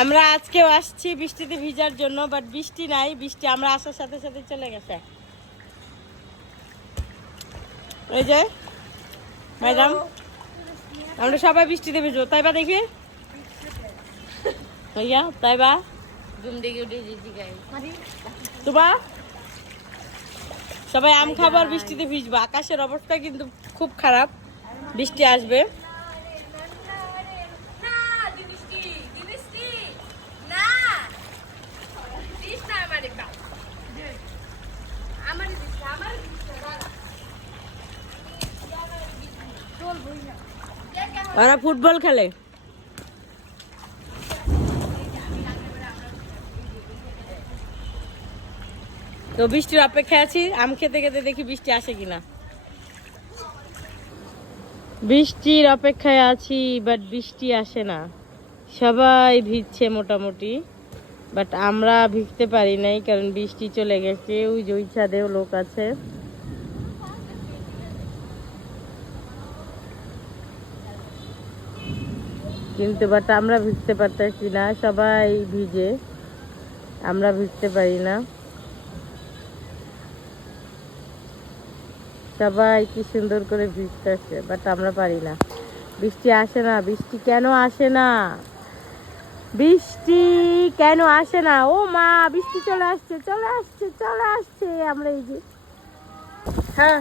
আমরা আজকেও আসছি বৃষ্টিতে ভিজার জন্য, বাট বৃষ্টি নাই, বৃষ্টি আমরা আসার সাথে সাথে চলে গেছে। ওই যে ম্যাডাম, আমরা সবাই বৃষ্টিতে ভিজবো, তাই বা দেখি ভাইয়া, তাই বা তোমা সবাই আম খাবার বৃষ্টিতে ভিজবো। আকাশের অবস্থা কিন্তু খুব খারাপ, বৃষ্টি আসবে। ওরা ফুটবল খেলে। তো বৃষ্টির অপেক্ষায় আছি, আম খেতে খেতে দেখি বৃষ্টি আসে কিনা। বৃষ্টির অপেক্ষায় আছি, বাট বৃষ্টি আসে না। সবাই ভিজছে মোটামুটি, বাট আমরা ভিজতে পারি নাই, কারণ বৃষ্টি চলে গেছে। ওই যে ওই ছাদেও লোক আছে। কিন্তু বাট আমরা ভিজতে পারতেছি না, সবাই ভিজে, আমরা ভিজতে পারি না। সবাই কি সুন্দর করে ভিজতেছে, বাট আমরা পারি না। বৃষ্টি আসে না, বৃষ্টি কেন আসে না, বৃষ্টি কেন আসে না? ও মা, বৃষ্টি চলে আসছে, চলে আসছে, চলে আসছে। আমরা এই যে, হ্যাঁ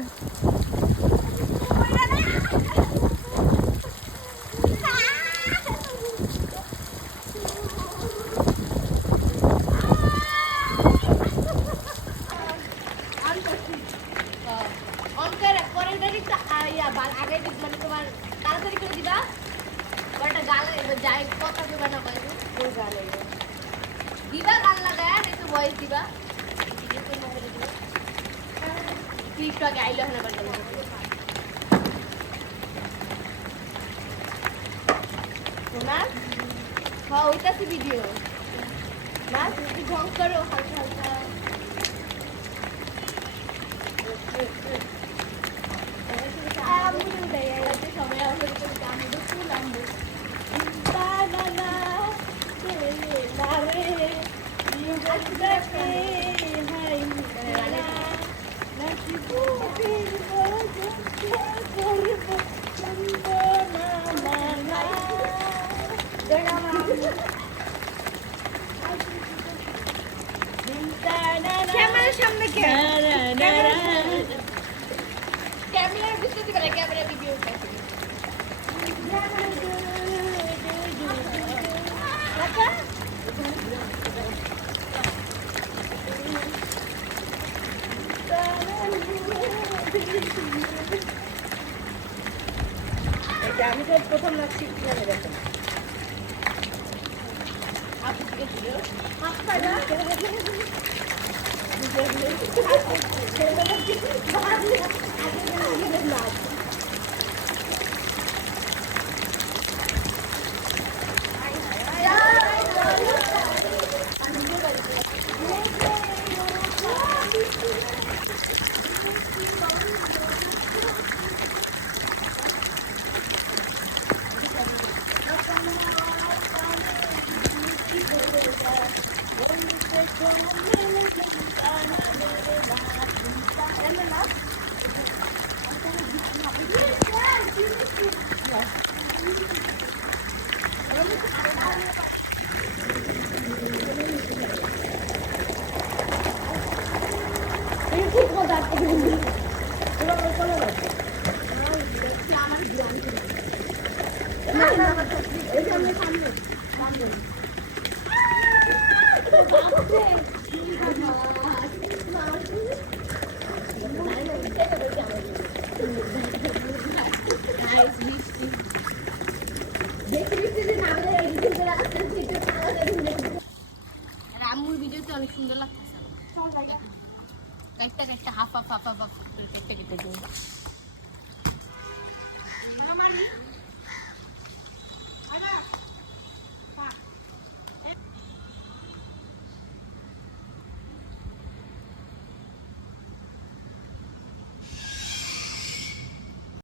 ভিডিও না, তুমি ঢং করো হালকা হালকা। ক্যামেরার সামনে ক্যামেরার ভিতরে দিবে না, ক্যামেরা ভিডিও করতে। আমি তো প্রথম নাচছি কিভাবে দেখেন। রামুর ভিডিওতে অনেক সুন্দর লাগতেছে। একটা হাফ হাফ হাফ হাফ কেটে কেটে দিই। মারি